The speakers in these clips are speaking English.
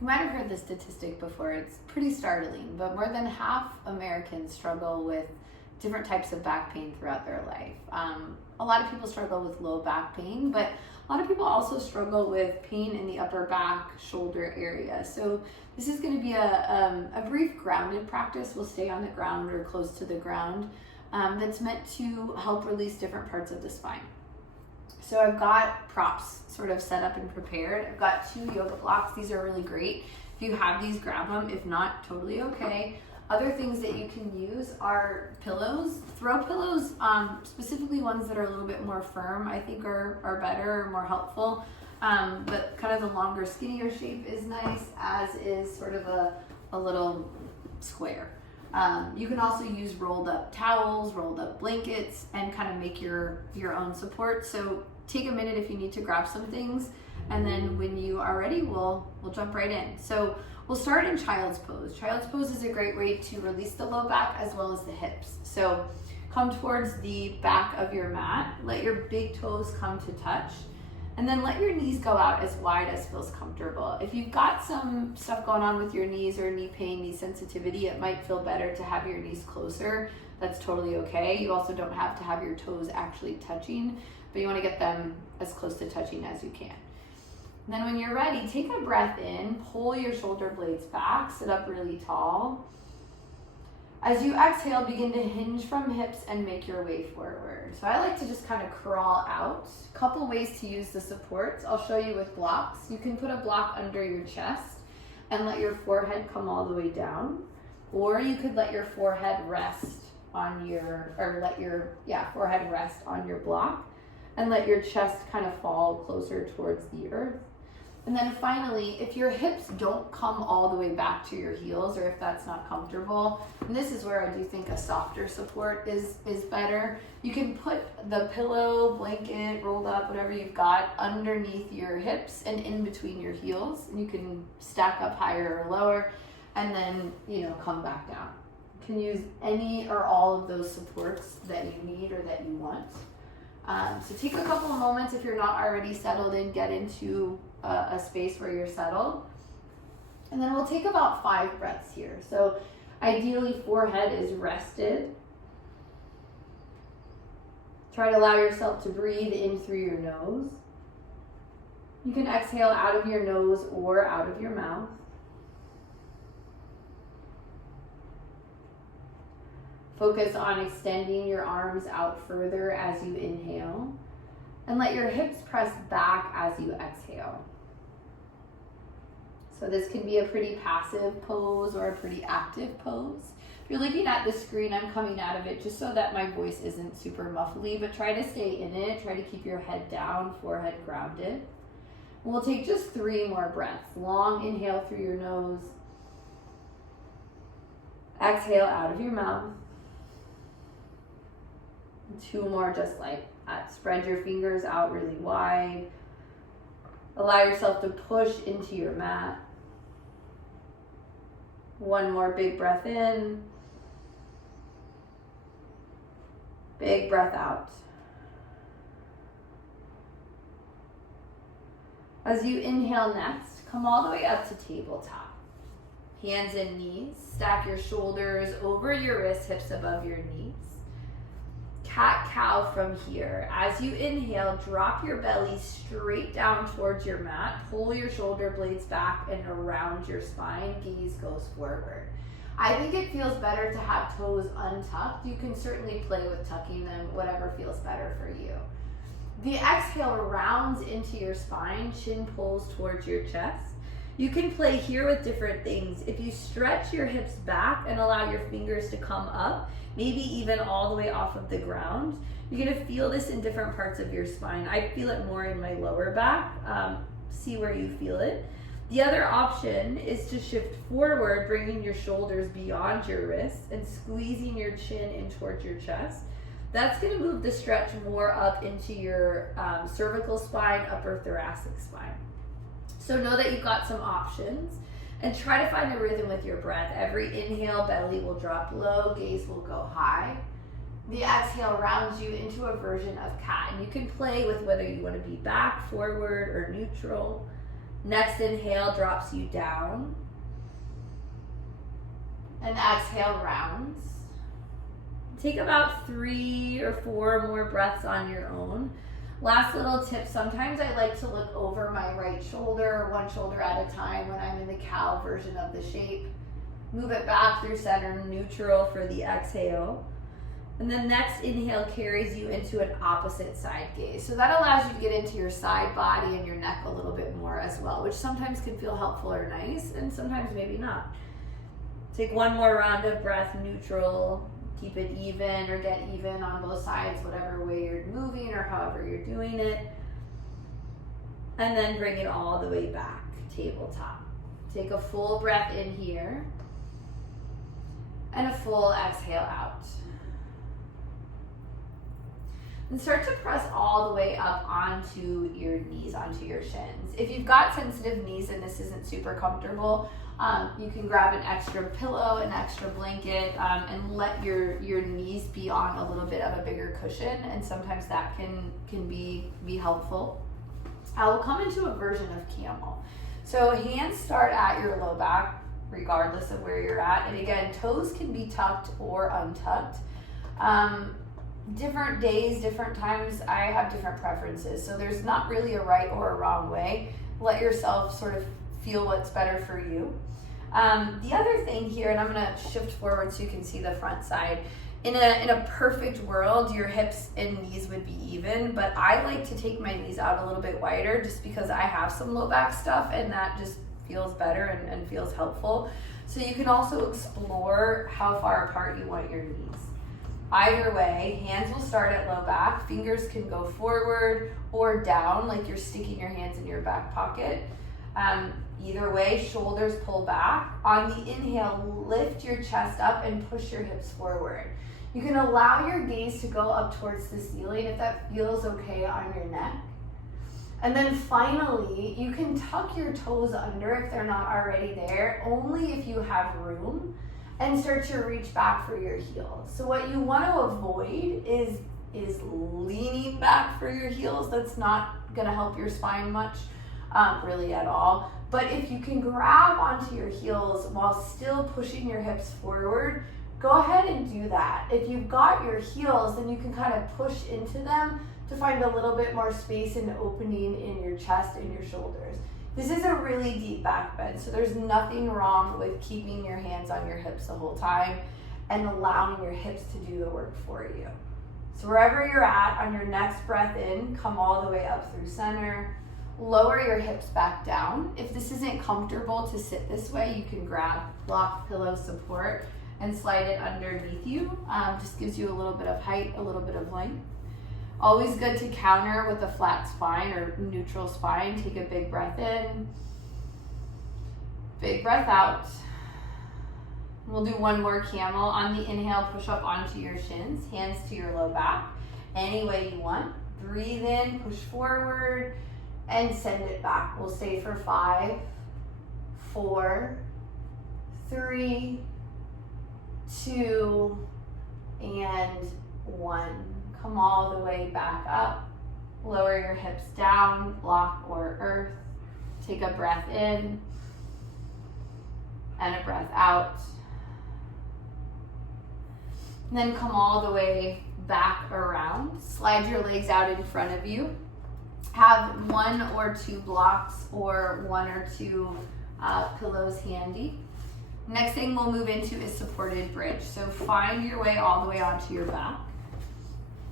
You might have heard this statistic before. It's pretty startling, but more than half Americans struggle with different types of back pain throughout their life. A lot of people struggle with low back pain, but a lot of people also struggle with pain in the upper back, shoulder area. So this is going to be a brief grounded practice. We'll stay on the ground or close to the ground. That's meant to help release different parts of the spine. So I've got props sort of set up and prepared. I've got 2 yoga blocks. These are really great. If you have these, grab them. If not, totally okay. Other things that you can use are pillows. Throw pillows, specifically ones that are a little bit more firm, I think are better or more helpful. But kind of the longer, skinnier shape is nice, as is sort of a little square. You can also use rolled up towels, rolled up blankets, and kind of make your own support. So take a minute if you need to grab some things, and then when you are ready, we'll jump right in. So we'll start in child's pose. Child's pose is a great way to release the low back as well as the hips. So come towards the back of your mat, let your big toes come to touch, and then let your knees go out as wide as feels comfortable. If you've got some stuff going on with your knees or knee pain, knee sensitivity, it might feel better to have your knees closer. That's totally okay. You also don't have to have your toes actually touching, but you want to get them as close to touching as you can. And then when you're ready, take a breath in, pull your shoulder blades back, sit up really tall. As you exhale, begin to hinge from hips and make your way forward. So I like to just kind of crawl out. A couple ways to use the supports. I'll show you with blocks. You can put a block under your chest and let your forehead come all the way down. Or you could let your forehead rest on your, forehead rest on your block and let your chest kind of fall closer towards the earth. And then finally, if your hips don't come all the way back to your heels, or if that's not comfortable, and this is where I do think a softer support is better, you can put the pillow, blanket, rolled up, whatever you've got underneath your hips and in between your heels. And you can stack up higher or lower, and then, come back down. You can use any or all of those supports that you need or that you want. So take a couple of moments, if you're not already settled in, get into a space where you're settled. And then we'll take about 5 breaths here. So ideally forehead is rested. Try to allow yourself to breathe in through your nose. You can exhale out of your nose or out of your mouth. Focus on extending your arms out further as you inhale, and let your hips press back as you exhale. So this can be a pretty passive pose or a pretty active pose. If you're looking at the screen, I'm coming out of it just so that my voice isn't super muffly, but try to stay in it. Try to keep your head down, forehead grounded. We'll take just 3 more breaths. Long inhale through your nose. Exhale out of your mouth. 2 more just like that. Spread your fingers out really wide. Allow yourself to push into your mat. 1 more big breath in. Big breath out. As you inhale next, come all the way up to tabletop. Hands and knees. Stack your shoulders over your wrists, hips above your knees. Cat-cow from here. As you inhale, drop your belly straight down towards your mat. Pull your shoulder blades back and around your spine. Gaze goes forward. I think it feels better to have toes untucked. You can certainly play with tucking them, whatever feels better for you. The exhale rounds into your spine. Chin pulls towards your chest. You can play here with different things. If you stretch your hips back and allow your fingers to come up, maybe even all the way off of the ground, you're gonna feel this in different parts of your spine. I feel it more in my lower back. See where you feel it. The other option is to shift forward, bringing your shoulders beyond your wrists and squeezing your chin in towards your chest. That's gonna move the stretch more up into your cervical spine, upper thoracic spine. So know that you've got some options and try to find a rhythm with your breath. Every inhale, belly will drop low, gaze will go high. The exhale rounds you into a version of cat. And you can play with whether you want to be back, forward, or neutral. Next inhale drops you down. And exhale, rounds. Take about 3 or 4 more breaths on your own. Last little tip, sometimes I like to look over my right shoulder, one shoulder at a time when I'm in the cow version of the shape. Move it back through center, neutral for the exhale. And then next inhale carries you into an opposite side gaze. So that allows you to get into your side body and your neck a little bit more as well, which sometimes can feel helpful or nice, and sometimes maybe not. Take one more round of breath, neutral. Keep it even or get even on both sides, whatever way you're moving or however you're doing it. And then bring it all the way back, tabletop. Take a full breath in here and a full exhale out. And start to press all the way up onto your knees, onto your shins. If you've got sensitive knees and this isn't super comfortable, you can grab an extra pillow, an extra blanket, and let your knees be on a little bit of a bigger cushion, and sometimes that can be helpful. I will come into a version of camel. So hands start at your low back, regardless of where you're at, and again, toes can be tucked or untucked. Different days, different times, I have different preferences, so there's not really a right or a wrong way. Let yourself sort of feel what's better for you. The other thing here, and I'm going to shift forward so you can see the front side. In a perfect world, your hips and knees would be even, but I like to take my knees out a little bit wider just because I have some low back stuff and that just feels better and feels helpful. So you can also explore how far apart you want your knees. Either way, hands will start at low back. Fingers can go forward or down like you're sticking your hands in your back pocket. Either way, shoulders pull back. On the inhale, lift your chest up and push your hips forward. You can allow your gaze to go up towards the ceiling if that feels okay on your neck. And then finally, you can tuck your toes under if they're not already there, only if you have room, and start to reach back for your heels. So what you want to avoid is leaning back for your heels. That's not going to help your spine much, really at all. But if you can grab onto your heels while still pushing your hips forward, go ahead and do that. If you've got your heels, then you can kind of push into them to find a little bit more space and opening in your chest and your shoulders. This is a really deep back bend, so there's nothing wrong with keeping your hands on your hips the whole time and allowing your hips to do the work for you. So wherever you're at, on your next breath in, come all the way up through center. Lower your hips back down. If this isn't comfortable to sit this way, you can grab block, pillow, support, and slide it underneath you. Just gives you a little bit of height, a little bit of length. Always good to counter with a flat spine or neutral spine. Take a big breath in, big breath out. We'll do one more camel. On the inhale, push up onto your shins, hands to your low back, any way you want. Breathe in, push forward, and send it back. We'll stay for 5, 4, 3, 2, and 1. Come all the way back up. Lower your hips down, block or earth. Take a breath in and a breath out. And then come all the way back around. Slide your legs out in front of you. Have 1 or 2 blocks or 1 or 2 pillows handy. Next thing we'll move into is supported bridge. So find your way all the way onto your back.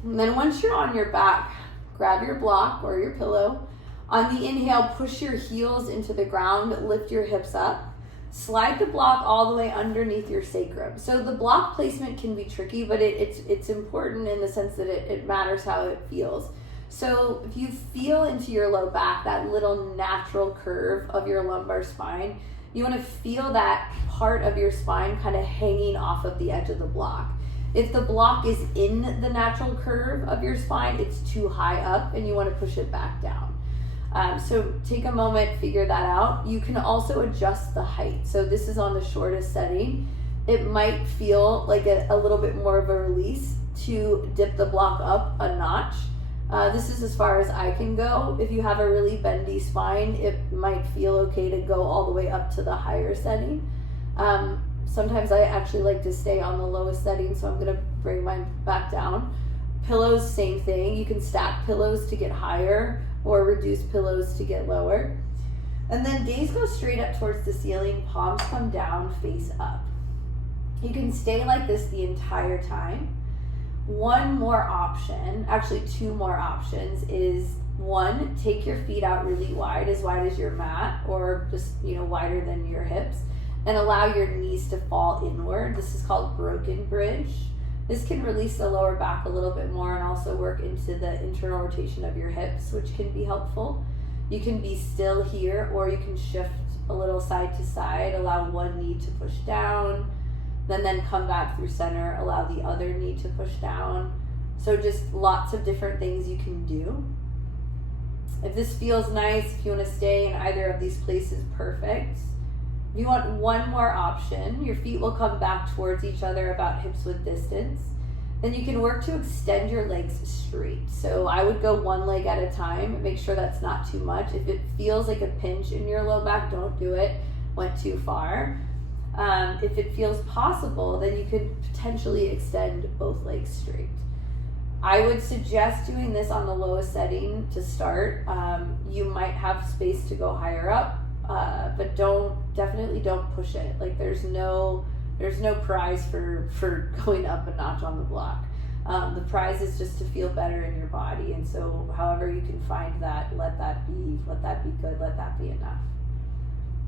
And then once you're on your back, grab your block or your pillow. On the inhale, push your heels into the ground, lift your hips up. Slide the block all the way underneath your sacrum. So the block placement can be tricky, but it's important in the sense that it matters how it feels. So if you feel into your low back, that little natural curve of your lumbar spine, you want to feel that part of your spine kind of hanging off of the edge of the block. If the block is in the natural curve of your spine, it's too high up and you want to push it back down. So take a moment, figure that out. You can also adjust the height. So this is on the shortest setting. It might feel like a little bit more of a release to dip the block up a notch. This is as far as I can go. If you have a really bendy spine, it might feel okay to go all the way up to the higher setting. Sometimes I actually like to stay on the lowest setting, so I'm going to bring mine back down. Pillows, same thing. You can stack pillows to get higher or reduce pillows to get lower. And then gaze goes straight up towards the ceiling, palms come down, face up. You can stay like this the entire time. One more option, actually two more options, is one, take your feet out really wide as your mat, or just, wider than your hips, and allow your knees to fall inward. This is called broken bridge. This can release the lower back a little bit more and also work into the internal rotation of your hips, which can be helpful. You can be still here, or you can shift a little side to side, allow one knee to push down, then come back through center, allow the other knee to push down. So just lots of different things you can do. If this feels nice, if you want to stay in either of these places, perfect. If you want one more option, your feet will come back towards each other about hips width distance. Then you can work to extend your legs straight. So I would go one leg at a time. Make sure that's not too much. If it feels like a pinch in your low back, don't do it. Went too far. If it feels possible, then you could potentially extend both legs straight. I would suggest doing this on the lowest setting to start. You might have space to go higher up, but definitely don't push it. Like there's no prize for going up a notch on the block. The prize is just to feel better in your body, and so however you can find that, let that be good, let that be enough.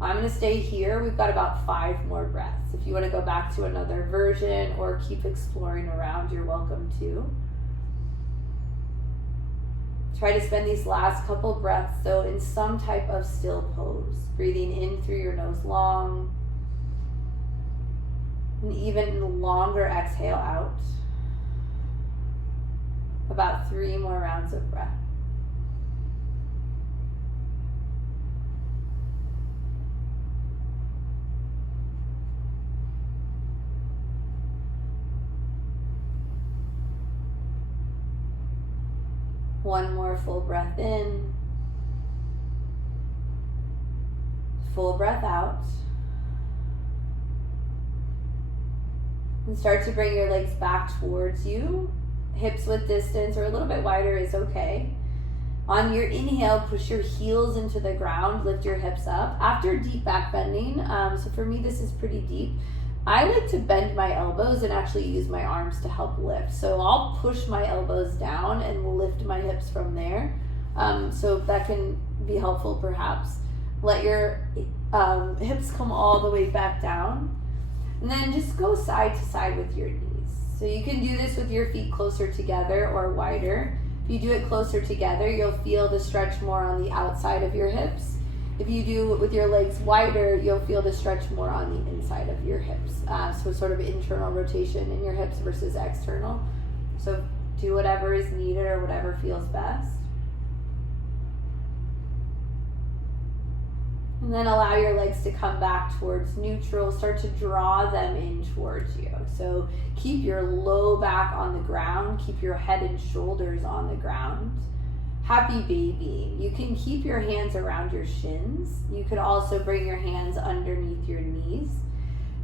I'm going to stay here. We've got about 5 more breaths. If you want to go back to another version or keep exploring around, you're welcome to. Try to spend these last couple breaths though in some type of still pose, breathing in through your nose long, and even longer exhale out. About 3 more rounds of breath. One more full breath in, full breath out. And start to bring your legs back towards you. Hips width distance or a little bit wider is okay. On your inhale, push your heels into the ground, lift your hips up. After deep back bending, so for me this is pretty deep, I like to bend my elbows and actually use my arms to help lift. So I'll push my elbows down and lift my hips from there. So that can be helpful perhaps. Let your hips come all the way back down. And then just go side to side with your knees. So you can do this with your feet closer together or wider. If you do it closer together, you'll feel the stretch more on the outside of your hips. If you do it with your legs wider, you'll feel the stretch more on the inside of your hips. So sort of internal rotation in your hips versus external. So do whatever is needed or whatever feels best. And then allow your legs to come back towards neutral. Start to draw them in towards you. So keep your low back on the ground. Keep your head and shoulders on the ground. Happy baby. You can keep your hands around your shins. You could also bring your hands underneath your knees.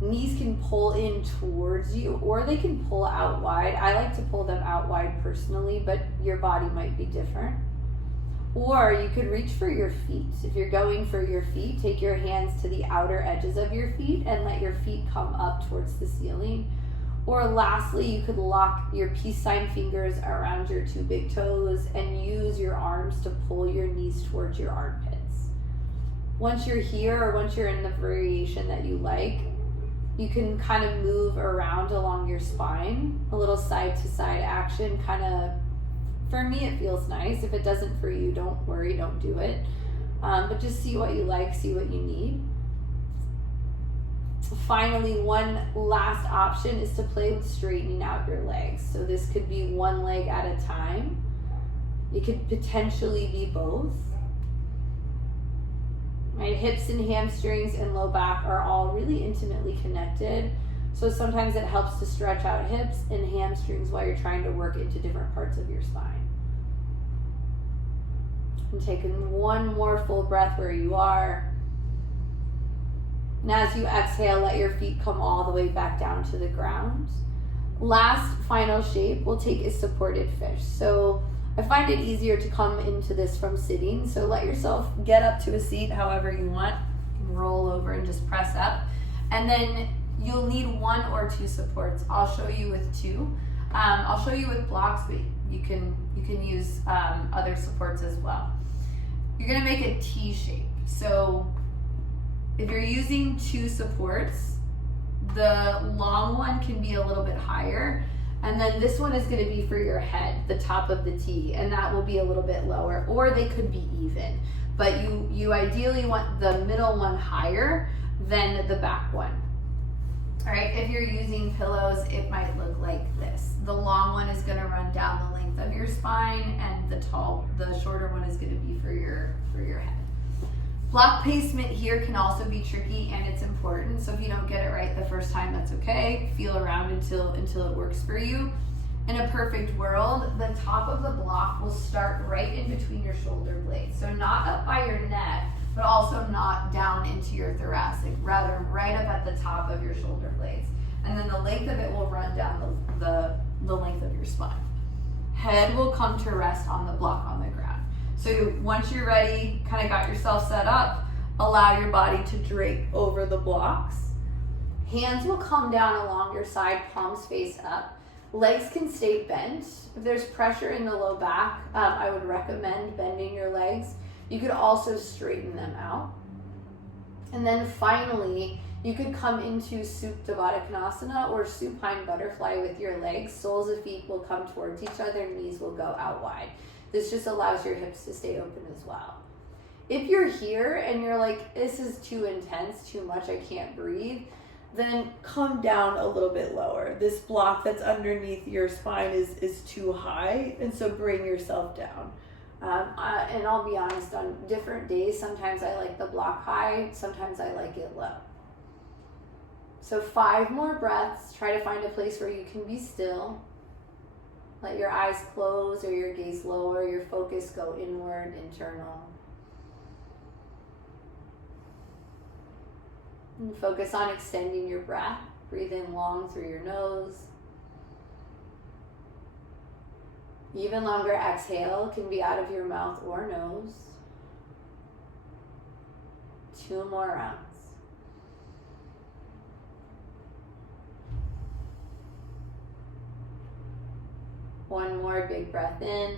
Knees can pull in towards you or they can pull out wide. I like to pull them out wide personally, but your body might be different. Or you could reach for your feet. If you're going for your feet, take your hands to the outer edges of your feet and let your feet come up towards the ceiling. Or lastly, you could lock your peace sign fingers around your 2 big toes and use your arms to pull your knees towards your armpits. Once you're here or once you're in the variation that you like, you can kind of move around along your spine, a little side to side action. Kind of, for me, it feels nice. If it doesn't for you, don't worry, don't do it. But just see what you like, see what you need. Finally, one last option is to play with straightening out your legs. So this could be one leg at a time. It could potentially be both. Right? Hips and hamstrings and low back are all really intimately connected. So sometimes it helps to stretch out hips and hamstrings while you're trying to work into different parts of your spine. And taking one more full breath where you are. And as you exhale, let your feet come all the way back down to the ground. Last final shape, we'll take a supported fish. So I find it easier to come into this from sitting. So let yourself get up to a seat however you want. You can roll over and just press up. And then you'll need 1 or 2 supports. I'll show you with 2. I'll show you with blocks, but you can use other supports as well. You're gonna make a T shape. So if you're using 2 supports, the long one can be a little bit higher, and then this one is going to be for your head, the top of the T, and that will be a little bit lower, or they could be even. But you ideally want the middle one higher than the back one. All right, if you're using pillows, it might look like this. The long one is going to run down the length of your spine, and the shorter one is going to be for your head. Block placement here can also be tricky, and it's important. So if you don't get it right the first time, that's okay. Feel around until it works for you. In a perfect world, the top of the block will start right in between your shoulder blades. So not up by your neck, but also not down into your thoracic, rather right up at the top of your shoulder blades. And then the length of it will run down the length of your spine. Head will come to rest on the block on the ground. So once you're ready, kind of got yourself set up, allow your body to drape over the blocks. Hands will come down along your side, palms face up. Legs can stay bent. If there's pressure in the low back, I would recommend bending your legs. You could also straighten them out. And then finally, you could come into Supta Baddha Konasana or supine butterfly with your legs. Soles of feet will come towards each other, knees will go out wide. This just allows your hips to stay open as well. If you're here and you're like, this is too intense, too much, I can't breathe, then come down a little bit lower. This block that's underneath your spine is too high, and so bring yourself down. And I'll be honest, on different days, sometimes I like the block high, sometimes I like it low. So 5 more breaths. Try to find a place where you can be still. Let your eyes close or your gaze lower, your focus go inward, internal. And focus on extending your breath. Breathe in long through your nose. Even longer exhale can be out of your mouth or nose. 2 more rounds. One more big breath in.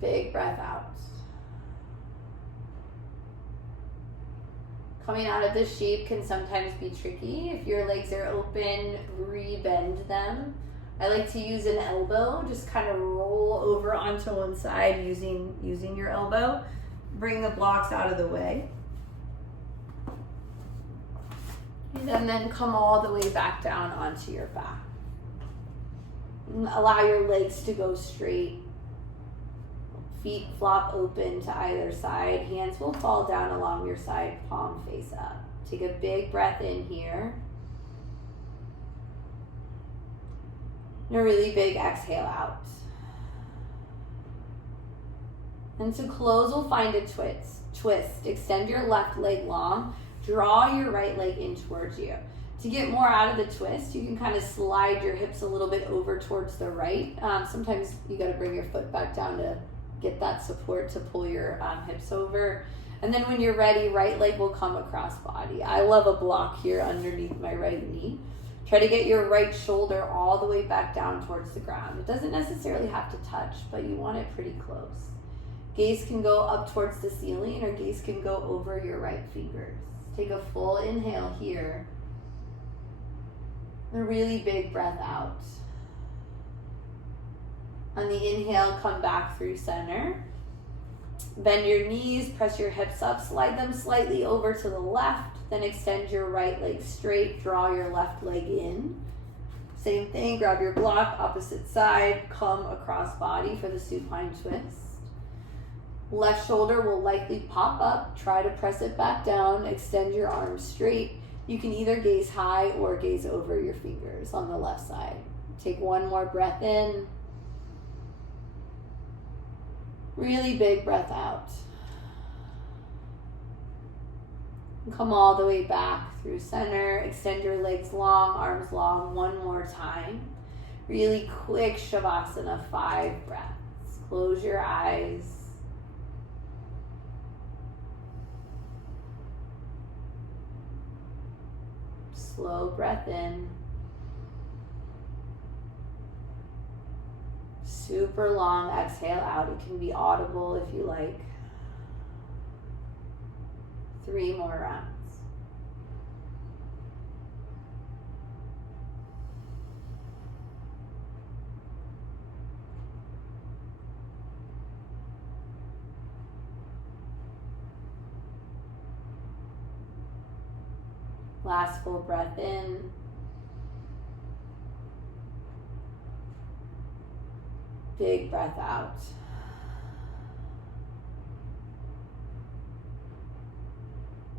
Big breath out. Coming out of this shape can sometimes be tricky. If your legs are open, re-bend them. I like to use an elbow, just kind of roll over onto one side using your elbow. Bring the blocks out of the way. And then come all the way back down onto your back. And allow your legs to go straight. Feet flop open to either side. Hands will fall down along your side, palm face up. Take a big breath in here. And a really big exhale out. And to close, we'll find a twist. Extend your left leg long. Draw your right leg in towards you. To get more out of the twist, you can kind of slide your hips a little bit over towards the right. Sometimes you got to bring your foot back down to get that support to pull your hips over. And then when you're ready, right leg will come across body. I love a block here underneath my right knee. Try to get your right shoulder all the way back down towards the ground. It doesn't necessarily have to touch, but you want it pretty close. Gaze can go up towards the ceiling, or gaze can go over your right fingers. Take a full inhale here. A really big breath out. On the inhale, come back through center. Bend your knees, press your hips up, slide them slightly over to the left, then extend your right leg straight, draw your left leg in. Same thing, grab your block, opposite side, come across body for the supine twist. Left shoulder will likely pop up. Try to press it back down. Extend your arms straight. You can either gaze high or gaze over your fingers on the left side. Take one more breath in. Really big breath out. Come all the way back through center. Extend your legs long, arms long. One more time. Really quick Shavasana, 5 breaths. Close your eyes. Slow breath in. Super long exhale out. It can be audible if you like. 3 more rounds. Last full breath in. Big breath out.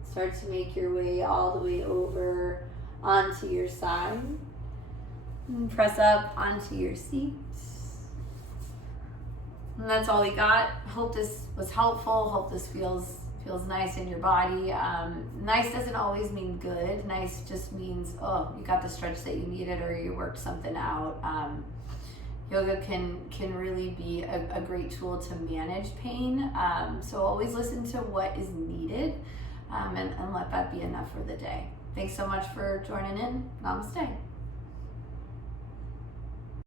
Start to make your way all the way over onto your side. And press up onto your seat. And that's all we got. Hope this was helpful. Hope this feels nice in your body. Nice doesn't always mean good. Nice just means, oh, you got the stretch that you needed or you worked something out. Yoga can really be a great tool to manage pain. So always listen to what is needed and let that be enough for the day. Thanks so much for joining in. Namaste.